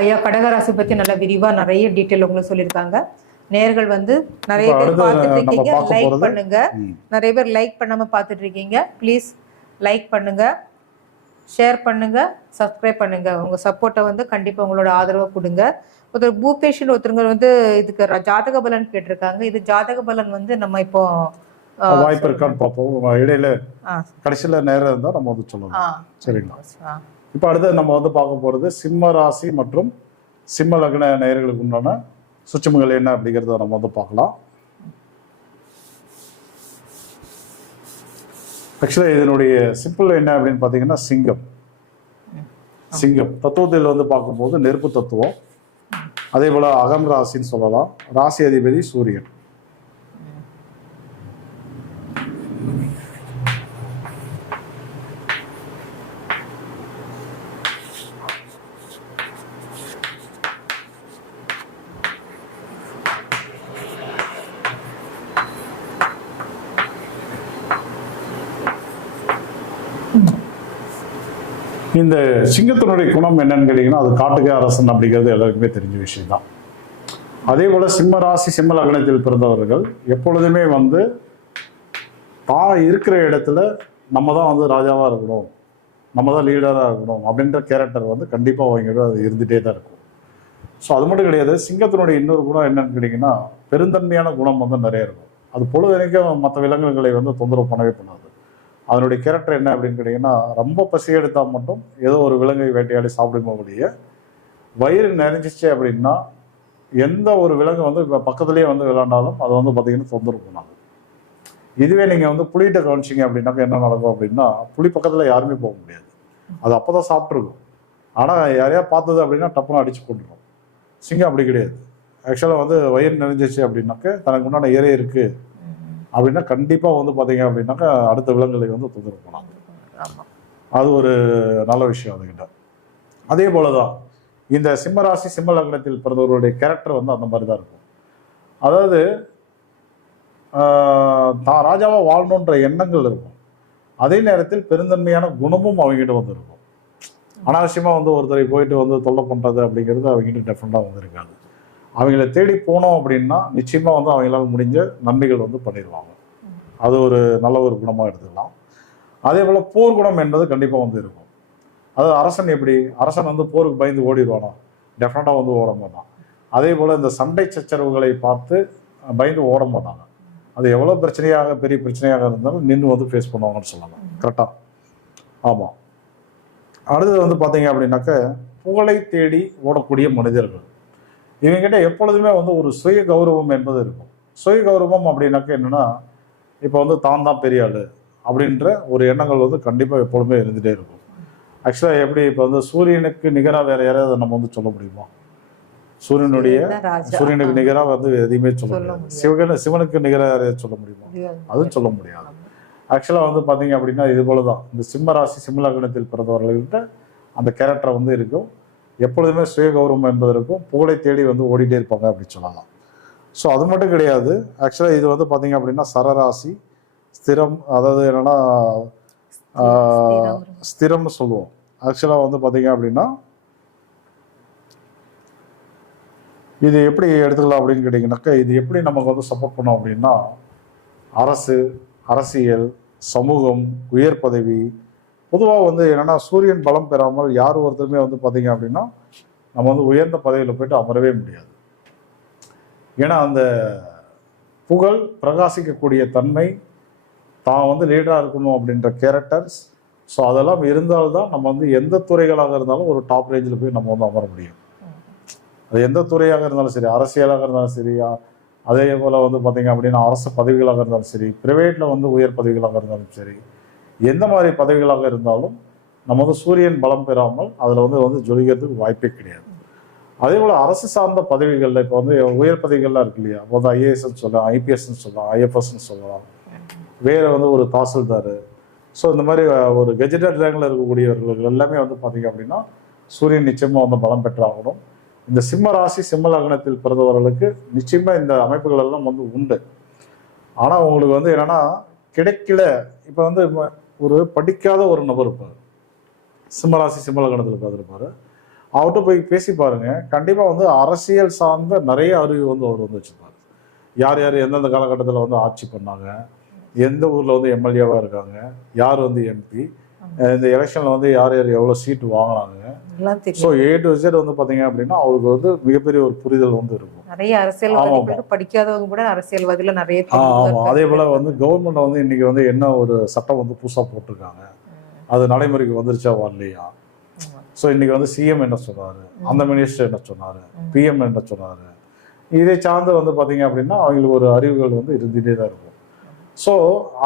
ஐயா கடகராசி பத்தி நல்லா விரிவா நிறைய டீட்டெயில் உங்களுக்கு சொல்லியிருக்காங்க. நேர்கள் வந்து நிறைய பேர் பார்த்துட்டு இருக்கீங்க. லைக் பண்ணுங்க. நிறைய பேர் லைக் பண்ணாம பார்த்துட்டு இருக்கீங்க. ப்ளீஸ் லைக் பண்ணுங்க. ஷேர் பண்ணுங்க. சப்ஸ்கிரைப் பண்ணுங்க. உங்க சப்போர்ட்டை வந்து கண்டிப்பா உங்களோட ஆதரவை கொடுங்க. ஒருத்தர் பூபேஷன் ஒருத்தருங்க வந்து இதுக்கு ஜாதக பலன் கேட்டிருக்காங்க. இது ஜாதக பலன் வந்து நம்ம இப்போ வாய்ப்பு இருக்கான்னு பார்ப்போம். இடையில கடைசியில நேரம் இருந்தா நம்ம வந்து சொல்லலாம். சரிங்களா. இப்போ அடுத்து நம்ம வந்து பார்க்க போகிறது சிம்ம ராசி மற்றும் சிம்ம லக்ன நேயர்களுக்கு உண்டான சுச்சமுகள் என்ன அப்படிங்கிறத நம்ம வந்து பார்க்கலாம். ஆக்சுவலாக இதனுடைய சிம்பிள் என்ன அப்படின்னு பார்த்தீங்கன்னா சிங்கம். சிங்கம். தத்துவத்தில் வந்து பார்க்கும்போது நெருப்பு தத்துவம். அதே போல் அகம் ராசின்னு சொல்லலாம். ராசி அதிபதி சூரியன். இந்த சிங்கத்தினுடைய குணம் என்னன்னு கேட்டீங்கன்னா அது காட்டுக்கே அரசன் அப்படிங்கிறது எல்லாருக்குமே தெரிஞ்ச விஷயம் தான் அதே போல சிம்ம ராசி சிம்ம லக்னத்தில் பிறந்தவர்கள் எப்பொழுதுமே வந்து தான் இருக்கிற இடத்துல நம்ம தான் வந்து ராஜாவாக இருக்கணும் நம்ம தான் லீடராக இருக்கணும் அப்படின்ற கேரக்டர் வந்து கண்டிப்பாக அவங்களோட அது இருந்துகிட்டே தான் இருக்கும். ஸோ அது மட்டும் கிடையாது சிங்கத்தினுடைய இன்னொரு குணம் என்னன்னு கேட்டிங்கன்னா பெருந்தன்மையான குணம் வந்து நிறைய இருக்கும். அது பொழுதுனைக்கும் மற்ற விலங்குகளை வந்து தொந்தரவு பண்ணவே பண்ணாது. அதனுடைய கேரக்டர் என்ன அப்படின்னு கேட்டிங்கன்னா ரொம்ப பசி எடுத்தால் மட்டும் ஏதோ ஒரு விலங்கை வேட்டையாடி முடிய வயிறு நிறைஞ்சிச்சு அப்படின்னா எந்த ஒரு விலங்கு வந்து இப்போ பக்கத்துலேயே வந்து விளாண்டாலும் அது வந்து பார்த்தீங்கன்னா தொந்தரவு பண்ணாது இதுவே நீங்கள் வந்து புளிகிட்ட கவனிச்சிங்க அப்படின்னாக்க என்ன நடக்கும் அப்படின்னா புளி பக்கத்தில் யாருமே போக முடியாது. அது அப்போ தான் சாப்பிட்ருக்கும் ஆனால் யாரையா பார்த்தது அப்படின்னா டப்புன்னு அடிச்சு கொண்டுரும். சிங்கம் அப்படி கிடையாது. ஆக்சுவலாக வந்து வயிறு நிறைஞ்சிச்சு அப்படின்னாக்க தனக்கு முன்னாடி ஏறே இருக்குது அப்படின்னா கண்டிப்பாக வந்து பார்த்தீங்க அப்படின்னாக்கா அடுத்த விலங்குகளை வந்து தொந்தரவு பண்ணாது ஆமா. அது ஒரு நல்ல விஷயம் அதுகிட்ட. அதே போல தான் இந்த சிம்மராசி சிம்ம லக்னத்தில் பிறந்தவர்களுடைய கேரக்டர் வந்து அந்த மாதிரி தான் இருக்கும். அதாவது தான் ராஜாவா வாழணுன்ற எண்ணங்கள் இருக்கும். அதே நேரத்தில் பெருந்தன்மையான குணமும் அவங்ககிட்ட வந்து இருக்கும். அனாவசியமா வந்து ஒருத்தரை போயிட்டு வந்து தொல்லை பண்றது அப்படிங்கிறது அவங்ககிட்ட டெஃபரெண்டாக வந்து இருக்காது. அவங்கள தேடி போனோம் அப்படின்னா நிச்சயமாக வந்து அவங்களால முடிஞ்ச நன்மைகள் வந்து பண்ணிடுவாங்க. அது ஒரு நல்ல ஒரு குணமாக எடுத்துக்கலாம். அதே போல் போர் குணம் என்பது கண்டிப்பாக வந்து இருக்கும். அதாவது அரசன் எப்படி? அரசன் வந்து போருக்கு பயந்து ஓடிடுவானா? டெஃபினட்டாக வந்து ஓட மாட்டான். அதே போல் இந்த சண்டை சச்சரவுகளை பார்த்து பயந்து ஓட மாட்டாங்க. அது எவ்வளோ பிரச்சனையாக பெரிய பிரச்சனையாக இருந்தாலும் நின்று வந்து ஃபேஸ் பண்ணுவாங்கன்னு சொல்லலாம். கரெக்டாக ஆமாம் அடுத்தது வந்து பார்த்தீங்க அப்படின்னாக்க புகழை தேடி ஓடக்கூடிய மனிதர்கள். இவங்ககிட்ட எப்பொழுதுமே வந்து ஒரு சுய கௌரவம் என்பது இருக்கும். சுய கௌரவம் அப்படின்னாக்க என்னன்னா இப்போ வந்து தான் தான் பெரிய ஆளு அப்படின்ற ஒரு எண்ணங்கள் வந்து கண்டிப்பாக எப்பொழுதுமே இருந்துகிட்டே இருக்கும். ஆக்சுவலாக எப்படி இப்போ வந்து சூரியனுக்கு நிகராக வேற யாரையாவது நம்ம வந்து சொல்ல முடியுமா? சூரியனுடைய. சூரியனுக்கு நிகராக வந்து எதையுமே சொல்ல முடியாது. சிவகன் சிவனுக்கு நிகராக சொல்ல முடியுமா. அதுவும் சொல்ல முடியாது. ஆக்சுவலாக வந்து பார்த்தீங்க அப்படின்னா இது போல தான் இந்த சிம்ம ராசி சிம்ம லக்னத்தில் பிறந்தவர்கள்கிட்ட அந்த கேரக்டர் வந்து இருக்கும். எப்பொழுதுமே சுய கௌரவம் என்பதற்கும் புகழை தேடி வந்து ஓடிட்டே இருப்பாங்க அப்படின்னு சொல்லலாம். ஸோ அது மட்டும் கிடையாது. ஆக்சுவலாக இது வந்து பார்த்தீங்க அப்படின்னா சரராசி ஸ்திரம் அதாவது என்னன்னா ஸ்திரம்னு சொல்லுவோம். ஆக்சுவலாக வந்து பார்த்தீங்க அப்படின்னா இது எப்படி எடுத்துக்கலாம் அப்படின்னு கேட்டிங்கனாக்கா இது எப்படி நமக்கு வந்து சப்போர்ட் பண்ணோம் அப்படின்னா அரசு அரசியல் சமூகம் உயர் பதவி பொதுவாக வந்து என்னென்னா சூரியன் பலம் பெறாமல் யார் ஒருத்தருமே வந்து பார்த்தீங்க அப்படின்னா நம்ம வந்து உயர்ந்த பதவியில் போயிட்டு அமரவே முடியாது. ஏன்னா அந்த புகழ் பிரகாசிக்கக்கூடிய தன்மை தான் வந்து லீடராக இருக்கணும் அப்படின்ற கேரக்டர்ஸ் ஸோ அதெல்லாம் இருந்தால்தான் நம்ம வந்து எந்த துறைகளாக இருந்தாலும் ஒரு டாப் ரேஞ்சில் போய் நம்ம வந்து அமர முடியும். அது எந்த துறையாக இருந்தாலும் சரி அரசியலாக இருந்தாலும் சரி அதே போல் வந்து பார்த்தீங்க அப்படின்னா அரசு பதவிகளாக இருந்தாலும் சரி ப்ரைவேட்டில் வந்து உயர் பதவிகளாக இருந்தாலும் சரி எந்த மாதிரி பதவிகளாக இருந்தாலும் நம்ம வந்து சூரியன் பலம் பெறாமல் அதில் வந்து வந்து ஜொலிக்கிறதுக்கு வாய்ப்பே கிடையாது. அதே போல் அரசு சார்ந்த பதவிகளில் இப்போ வந்து உயர் பதவிகள்லாம் இருக்கு இல்லையா? அப்போ வந்து ஐஏஎஸ்ன்னு சொல்லலாம் ஐபிஎஸ்ன்னு சொல்லலாம் ஐஎஃப்எஸ்ன்னு சொல்லலாம். வேறு வந்து ஒரு தாசில்தார். ஸோ இந்த மாதிரி ஒரு கெஜெட்டட் ரேங்கில் இருக்கக்கூடியவர்கள் எல்லாமே வந்து பார்த்தீங்க அப்படின்னா சூரியன் நிச்சயமாக வந்து பலம் பெற்றாகணும் இந்த சிம்ம ராசி சிம்ம லக்னத்தில் பிறந்தவர்களுக்கு நிச்சயமாக இந்த அமைப்புகள் எல்லாம் வந்து உண்டு. ஆனால் உங்களுக்கு வந்து என்னன்னா கிடைக்கல. இப்போ வந்து ஒரு படிக்காத ஒரு நபர் இருப்பார். சிம்மராசி சிம்மல கணத்தில் பார்த்துருப்பாரு. அவர்கிட்ட போய் பேசி பாருங்க. கண்டிப்பாக வந்து அரசியல் சார்ந்த நிறைய அறிவு வந்து அவர் வந்து வச்சுருப்பார். யார் யார் எந்தெந்த காலகட்டத்தில் வந்து ஆட்சி பண்ணாங்க? எந்த ஊரில் வந்து எம்எல்ஏவாக இருக்காங்க? யார் வந்து எம்பி இந்த எலெக்ஷன்ல வந்து யார் யார் எவ்வளவு சீட் வாங்கினாங்க? ஸோ ஏ டு Z வந்து பாத்தீங்க அப்படின்னா அவருக்கு வந்து மிகப்பெரிய ஒரு புரிதல் வந்து இருக்கும். நிறைய அரசியல்வாதிகள் படிக்காதவங்க கூட அரசியல்வாதியில நிறைய ஆ, தெரிஞ்சவங்க ஆமா. இருக்காங்க. அதே போல வந்து கவர்மெண்ட் வந்து இன்னைக்கு வந்து என்ன ஒரு சட்டம் வந்து புதுசா போட்டிருக்காங்க? அது நடைமுறைக்கு வந்துருச்சா வரலையா. ஸோ இன்னைக்கு வந்து சிஎம் என்ன சொன்னாரு? அந்த மினிஸ்டர் என்ன சொன்னாரு. பிஎம் என்ன சொன்னாரு? இதை சார்ந்து வந்து பாத்தீங்க அப்படின்னா அவங்களுக்கு ஒரு அறிவுகள் வந்து இருந்துகிட்டே தான் இருக்கும். ஸோ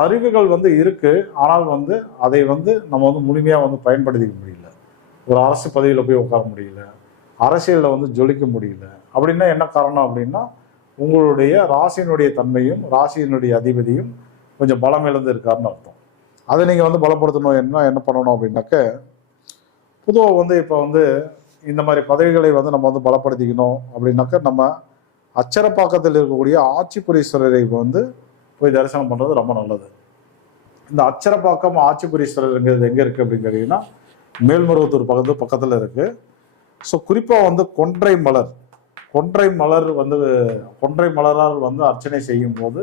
அறிவுகள் வந்து இருக்கு ஆனால் வந்து அதை வந்து நம்ம வந்து முழுமையாக வந்து பயன்படுத்திக்க முடியல. ஒரு அரசு பதவியில் போய் உட்கார முடியல. அரசியலில் வந்து ஜொலிக்க முடியல. அப்படின்னா என்ன காரணம் அப்படின்னா உங்களுடைய ராசியினுடைய தன்மையும் ராசியினுடைய அதிபதியும் கொஞ்சம் பலம் இழந்து இருக்காருன்னு அர்த்தம். அதை நீங்கள் வந்து பலப்படுத்தணும் என்ன என்ன பண்ணணும் அப்படின்னாக்க பொதுவாக வந்து இப்போ வந்து இந்த மாதிரி பதவிகளை வந்து நம்ம வந்து பலப்படுத்திக்கணும் அப்படின்னாக்க நம்ம அச்சரப்பாக்கத்தில் இருக்கக்கூடிய ஆட்சிபுரீஸ்வரரை வந்து போய் தரிசனம் பண்ணுறது ரொம்ப நல்லது. இந்த அச்சரப்பாக்கம் ஆட்சிபுரீஸ்வரருங்கிறது எங்கே இருக்குது அப்படின்னு கேட்டிங்கன்னா மேல்மருவத்தூர் பக்கத்து பக்கத்தில் இருக்குது ஸோ குறிப்பாக வந்து கொன்றை மலர் கொன்றை மலர் வந்து கொன்றை மலரால் வந்து அர்ச்சனை செய்யும் போது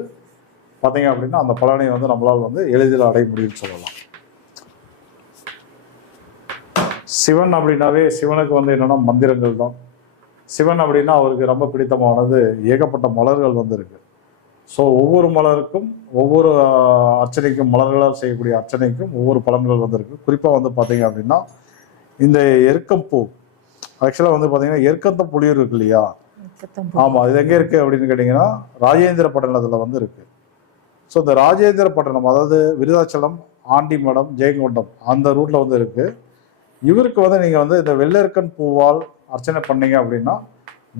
பார்த்தீங்க அப்படின்னா அந்த பலனை வந்து நம்மளால் வந்து எளிதில் அடைய முடியும்னு சொல்லலாம். சிவன் அப்படின்னாவே சிவனுக்கு வந்து என்னன்னா மந்திரங்கள் தான் சிவன் அப்படின்னா அவருக்கு ரொம்ப பிடித்தமானது ஏகப்பட்ட மலர்கள் வந்து இருக்குது ஸோ ஒவ்வொரு மலருக்கும் ஒவ்வொரு அர்ச்சனைக்கும் மலர்களால் செய்யக்கூடிய அர்ச்சனைக்கும் ஒவ்வொரு பலன்கள் வந்திருக்கு. குறிப்பாக வந்து பார்த்தீங்க அப்படின்னா இந்த எருக்கம்பூ ஆக்சுவலாக வந்து பார்த்தீங்கன்னா எருக்கந்த புளியூர் இருக்கு இல்லையா? முப்பத்தொன்பது. ஆமா இது எங்க இருக்கு அப்படின்னு கேட்டீங்கன்னா ராஜேந்திர பட்டணத்துல வந்து இருக்கு. ஸோ இந்த ராஜேந்திர பட்டணம் அதாவது விருதாச்சலம் ஆண்டிமடம் ஜெயங்கொண்டம் அந்த ரூட்ல வந்து இருக்கு. இவருக்கு வந்து நீங்க வந்து இந்த வெள்ளெருக்கன் பூவால் அர்ச்சனை பண்ணீங்க அப்படின்னா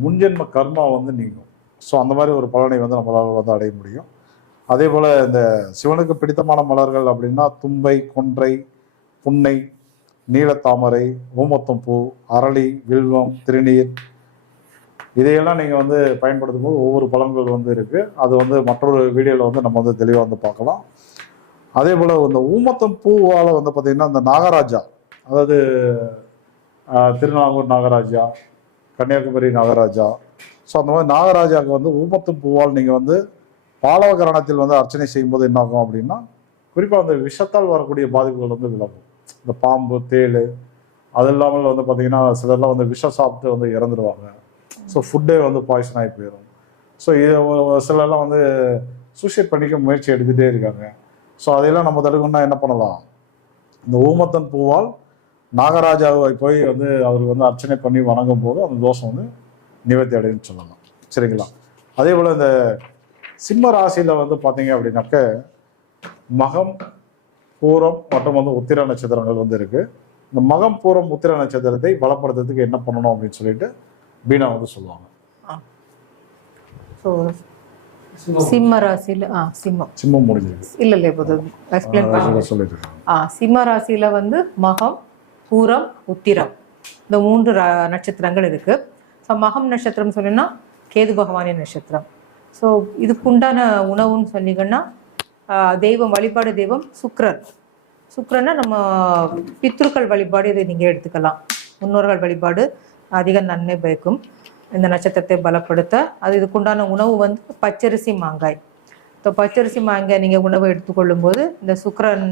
முன்ஜென்ம கர்மா வந்து நீங்கும். ஸோ அந்த மாதிரி ஒரு பலனை வந்து நம்மளால் வந்து அடைய முடியும். அதே போல் இந்த சிவனுக்கு பிடித்தமான மலர்கள் அப்படின்னா தும்பை கொன்றை புன்னை நீலத்தாமரை ஊமத்தம் பூ அரளி வில்வம் திருநீர். இதையெல்லாம் நீங்கள் வந்து பயன்படுத்தும் போது ஒவ்வொரு பழங்கள் வந்து இருக்குது அது வந்து மற்றொரு வீடியோவில் வந்து நம்ம வந்து தெளிவாக வந்து பார்க்கலாம். அதே போல் இந்த ஊமத்தம் பூவால் வந்து பார்த்திங்கன்னா இந்த நாகராஜா அதாவது திருநாங்கூர் நாகராஜா கன்னியாகுமரி நாகராஜா ஸோ அந்த மாதிரி நாகராஜாவுக்கு வந்து ஊமத்து பூவால் நீங்கள் வந்து பாலவகரணத்தில் வந்து அர்ச்சனை செய்யும்போது என்ன ஆகும் அப்படின்னா குறிப்பாக அந்த விஷத்தால் வரக்கூடிய பாதிப்புகள் வந்து விலகும். இந்த பாம்பு தேள் அது இல்லாமல் வந்து பார்த்தீங்கன்னா சிலர்லாம் வந்து விஷம் சாப்பிட்டு வந்து இறந்துடுவாங்க ஸோ ஃபுட்டே வந்து பாய்சன் ஆகி போயிடும் ஸோ இது சிலர்லாம் வந்து சூசைட் பண்ணிக்க முயற்சி எடுத்துகிட்டே இருக்காங்க. ஸோ அதையெல்லாம் நம்ம தடுக்கணும்னா என்ன பண்ணலாம்? இந்த ஊமத்தன் பூவால் நாகராஜாவை போய் வந்து அவருக்கு வந்து அர்ச்சனை பண்ணி வணங்கும் போது அந்த தோஷம் வந்து நிவர்த்தி அடையும்னு சொல்லலாம். சரிங்களா? அதே போல் இந்த சிம்ம ராசியில் வந்து பார்த்தீங்க அப்படின்னாக்க மகம் பூரம் மற்றும் வந்து உத்திர நட்சத்திரங்கள் வந்து இருக்கு. இந்த மகம் பூரம் உத்திர நட்சத்திரத்தை பலப்படுத்துறதுக்கு என்ன பண்ணணும் அப்படின்னு சொல்லிட்டு பீனா வந்து சொல்லுவாங்க. சிம்ம ராசியில ஆ சிம்மம். சிம்மம் முடிஞ்சிருக்கு. இல்ல இல்ல இப்போ எக்ஸ்பிளைன் பண்ணுங்க ஆ சிம்ம ராசியில வந்து மகம் பூரம் உத்திரம். இந்த மூன்று நட்சத்திரங்கள் இருக்கு. ஸோ மகம் நட்சத்திரம் சொன்னீங்கன்னா கேது பகவானின் நட்சத்திரம். ஸோ இதுக்குண்டான உணவுன்னு சொன்னீங்கன்னா தெய்வம் வழிபாடு தெய்வம் சுக்ரர் சுக்கிரன்னா நம்ம பித்ருக்கள் வழிபாடு இதை நீங்கள் எடுத்துக்கலாம். முன்னோர்கள் வழிபாடு அதிக நன்மை பயக்கும். இந்த நட்சத்திரத்தை பலப்படுத்த. அது இதுக்குண்டான உணவு வந்து பச்சரிசி மாங்காய். ஸோ பச்சரிசி மாங்காய் நீங்கள் உணவு எடுத்துக்கொள்ளும் போது இந்த சுக்ரன்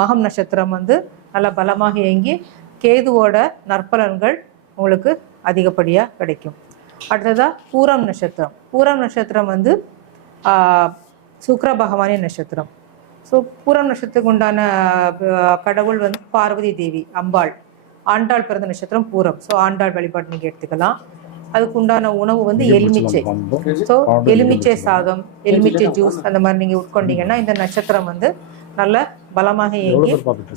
மகம் நட்சத்திரம் வந்து நல்லா பலமாக இயங்கி கேதுவோட நற்பலன்கள் உங்களுக்கு அதிகப்படியாக கிடைக்கும். அடுத்ததா பூரம் நட்சத்திரம். பூரம் நட்சத்திரம் வந்து சுக்கிர பகவானின் நட்சத்திரம். ஸோ பூரம் நட்சத்திரத்துக்கு உண்டான கடவுள் வந்து பார்வதி தேவி அம்பாள். ஆண்டாள் பிறந்த நட்சத்திரம் பூரம். ஸோ ஆண்டாள் வழிபாடு நீங்கள் எடுத்துக்கலாம். அதுக்கு உண்டான உணவு வந்து எலுமிச்சை ஸோ எலுமிச்சை சாதம் எலுமிச்சை ஜூஸ் அந்த மாதிரி நீங்க உட்கொண்டீங்கன்னா இந்த நட்சத்திரம் வந்து நல்ல பலமாக இயங்கி?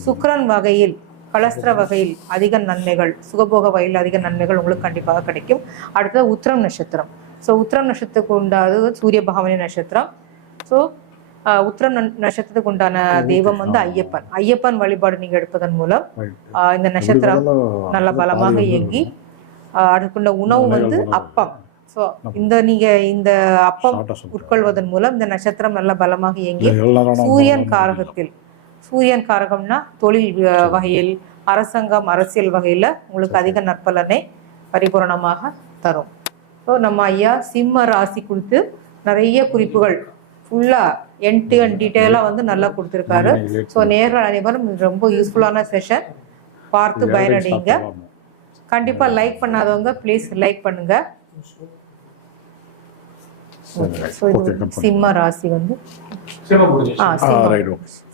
சுக்கிரன் வகையில் கலஸ்திர வகையில் அதிக நன்மைகள் சுகபோக வகையில் அதிக நன்மைகள் உங்களுக்கு கண்டிப்பாக கிடைக்கும். அடுத்தது உத்திரம் நட்சத்திரம். ஸோ உத்திரம் நட்சத்திரத்துக்கு உண்டாது சூரிய பகவானின் நட்சத்திரம். ஸோ உத்திரம் நட்சத்திரத்துக்கு உண்டான தெய்வம் வந்து ஐயப்பன். ஐயப்பன் வழிபாடு நீங்க எடுப்பதன் மூலம் இந்த நட்சத்திரம் நல்ல பலமாக இயங்கி அதுக்குள்ள உணவு வந்து அப்பம். ஸோ இந்த நீங்க இந்த அப்பம். உட்கொள்வதன் மூலம் இந்த நட்சத்திரம் நல்ல பலமாக இயங்கி சூரியன் காரகத்தில் சூரியன் காரகம்னா தொழில் வகையில் அரசாங்கம் அரசியல் வகையில உங்களுக்கு அதிக நற்பலனை பரிபூரணமாக தரும். ஸோ நம்ம ஐயா சிம்ம ராசி கொடுத்து நிறைய குறிப்புகள் ஃபுல்லா என் டு என் டீட்டெயிலாக வந்து நல்லா கொடுத்துருக்காரு. ஸோ நேர்கள் அனைவரும் ரொம்ப யூஸ்ஃபுல்லான செஷன் பார்த்து பயனடைங்க கண்டிப்பா லைக் பண்ணாதவங்க ப்ளீஸ் லைக் பண்ணுங்க. சிம்ம ராசி வந்து ஆ